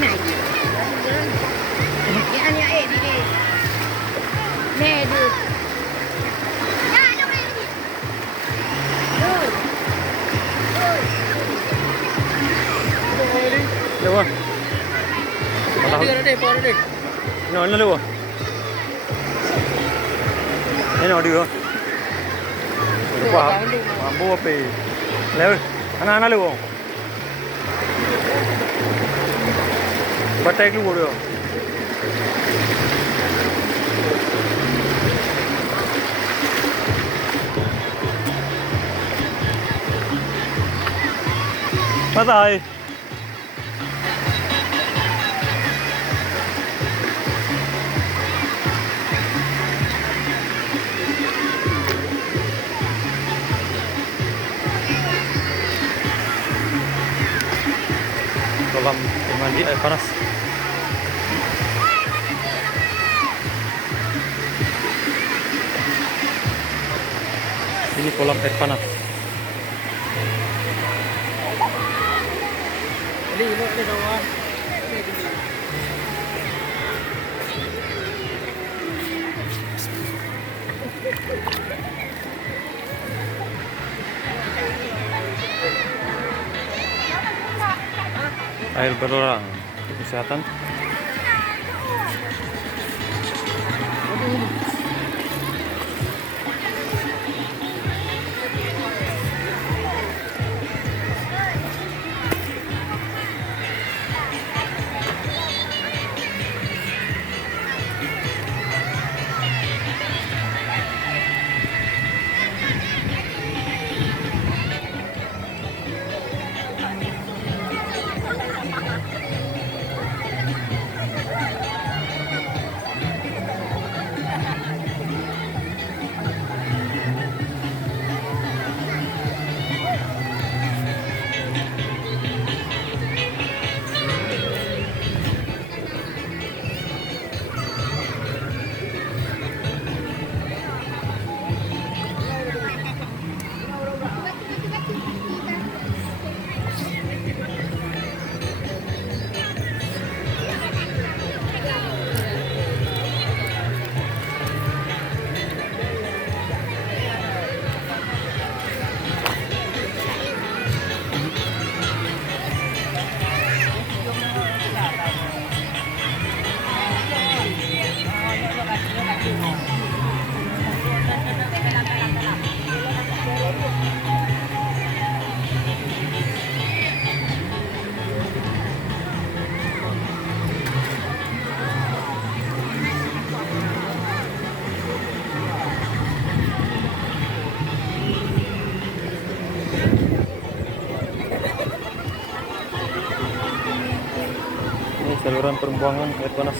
này cái anh ấy đi đi nè được Được không? Nó đi, nó đi. Nó được không? Thế nó được không? Quả mua về Leo anh được không? Bắt tay luôn được. Bắt rồi. Kolam mandi air panas. Ini kolam air panas. Ini kawan. Air berorang kesehatan. Ini saluran pembuangan air panas.